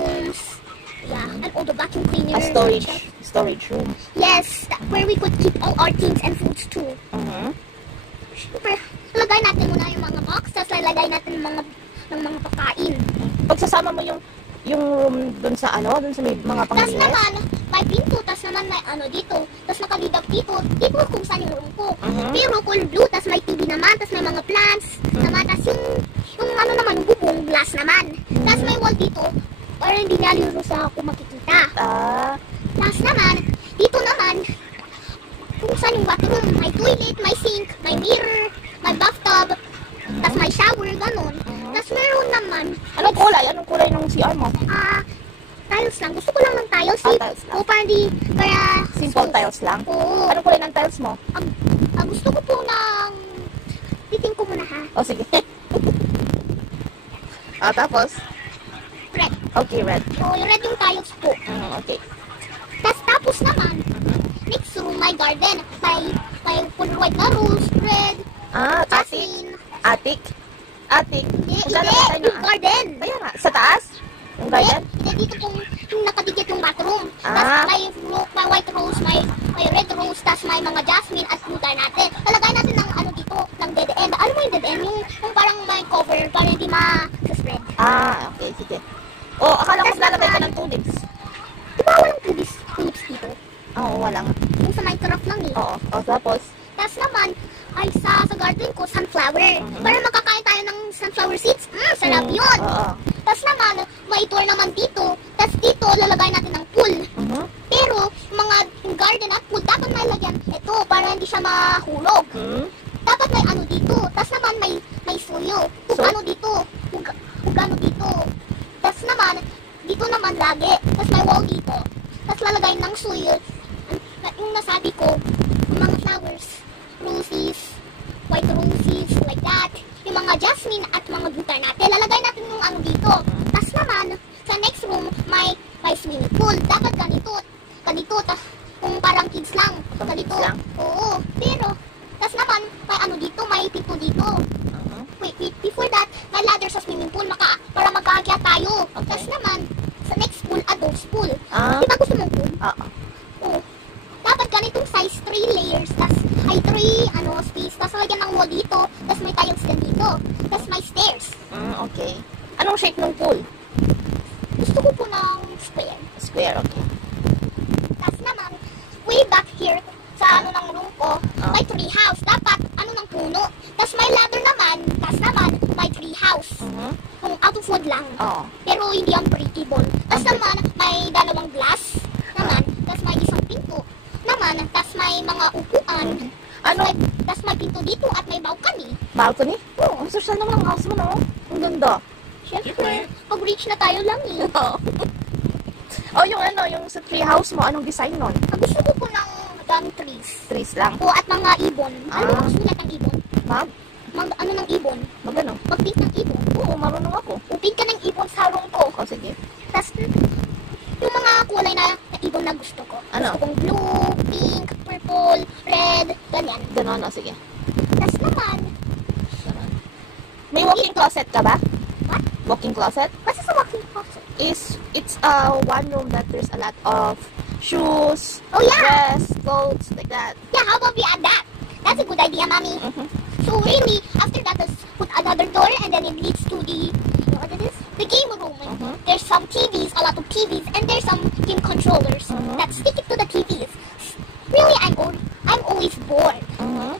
rooms. Yeah, and all the vacuum cleaners. A storage room. Yes, where we could keep all our things and foods too. Super. Lagay natin muna yung mga box, tapos lalagay natin ng mga pagkain. Pagsasama mo yung room dun sa dun sa may mga Tapos panglinis. naman, may pinto, tapos naman may dito. Tapos nakalidap dito kung saan yung room ko. Pero color blue, tapos may TV naman, tapos may mga plants naman, tapos yung naman, yung bubong, glass naman. Tapos may wall dito, para hindi naliro sa ako makikita. Tapos naman, dito naman, kung saan yung bathroom, may toilet, may sink, may mirror, may bathtub, tapos may shower, ganon. Tapos meron naman, Anong kulay? Anong kulay ng CR mo? tiles lang. Gusto ko lang ng tiles. Tiles lang. O para Simple tiles lang? Oo. Anong kulay ng tiles mo? Gusto ko po ng, titing ko muna ha. O, sige. Tapos? Red. Okay, red. O, yung red yung tiles po. Okay. Tapos naman, next room, my garden. May full white na rose, red, jasmine. Attic? Hindi, yung garden. Kaya nga, sa taas? Yung garden? Hindi, dito yung nakadikit yung bathroom. Tapos may white rose, may red rose, tapos may mga jasmine at lugar natin. Talagay natin ng dito, ng dead end. Alam mo yung dead end? Yung parang may cover para hindi ma-spread. Okay, sige. Akala ko lalagay ka ng tulips. Di ba walang tulips dito? Oo, walang. Yung sa Minecraft lang eh. Oo, tapos? Tapos naman, ay sa garden ko, sunflower. Para makakain tayo ng sunflower seeds. Sarap yun. Tapos naman, may tour naman dito. Tapos dito, lalagay natin ng pool. Pero, yung garden at pool, dapat may lagyan ito para hindi siya mahulog. Dapat may dito. Tapos naman, may suyo. Dito. Dito. Tapos naman, dito naman lagi. Tapos may wall dito. Tapos lalagay ng suyo. Yung nasabi ko, mga flowers. Roses, white roses, like that. Yung mga jasmine at mga butar natin. Lalagay natin yung dito. Tapos naman, sa next room, may swimming pool. Dapat ganito. Kung parang kids lang. Ganito. Oo. Pero, tapos naman, may dito, may pinto dito. Wait, before that, may ladder sa swimming pool para magkaakyat tayo. Tapos naman, sa next pool, adults pool. Diba gusto mong pool? Oo. Dapat ganitong size, 3 layers, tas ay 3 space, tas lagyan ng wall dito, tas may tiles din dito, tas may stairs. Okay. Anong shape ng pool? Gusto ko po ng square. Square, okay. Tas naman, way back here, sa ng room ko, may tree house. Dapat, ng puno. Tas may ladder naman, tas naman, may tree house. Kung out of wood lang. Pero hindi unbreakable. Tas naman, may dalawang glass naman, tas may isang pinto naman, tas may mga upuan. Tas may pinto dito at may balcony. Balcony? Oo, ang social naman ang house mo, no? Ang ganda. Siyempre, pag-reach na tayo lang eh. Yung sa tree house mo, anong design nun? Gusto ko po ng daming trees. Trees lang? O, at mga ibon. Ano ang sulat ng ibon? Ano ng ibon? Magano? Mag-pink ng ibon. Oo, marunong ako. Upin ka ng ibon sa room ko. Sige. Tas, yung mga kulay na ibon na gusto ko. Ano? Gusto kong blue, pink, purple, red, ganyan. Ganon, sige. Tas naman, may walk-in closet ka ba? what? Walk-in closet? Kasi sa walk-in closet. It's one room that there's a lot of shoes, yeah. dress, clothes, like that. Yeah, how about we add that? That's a good idea, Mommy. So really, after that, let's put another door and then it leads to the, what it is? The game room. There's some TVs, a lot of TVs, and there's some game controllers that stick it to the TVs. Really, I'm always bored.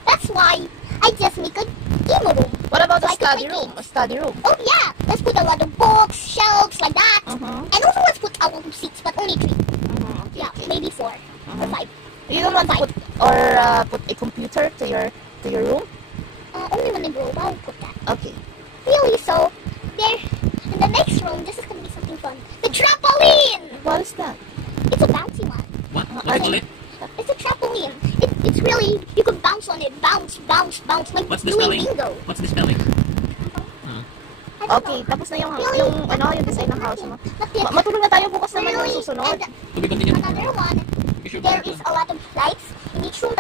That's why I just make a game room. What about the Like study room? A study room? Oh yeah, let's put a lot of books, shelves, like that. And also let's put a lot of seats, but only 3. Yeah, maybe 4 or 5. You don't want to put a computer to your room? Only when I grow up, I'll put that. Okay. Really, so there, in the next room, this is gonna be something fun. The trampoline! What is that? It's a bouncy one. What do you call it? It's a trampoline. It's really, you can bounce on it. Bounce, bounce, bounce. Like What's the doing spelling? bingo. What's the spelling? I don't Okay, know. tapos na yung Really? design ng house mo. Not yet. Matulog na tayo bukas naman yung Really? susunod. And To be continued. another one, Is your there brother is a lot of lights in each room.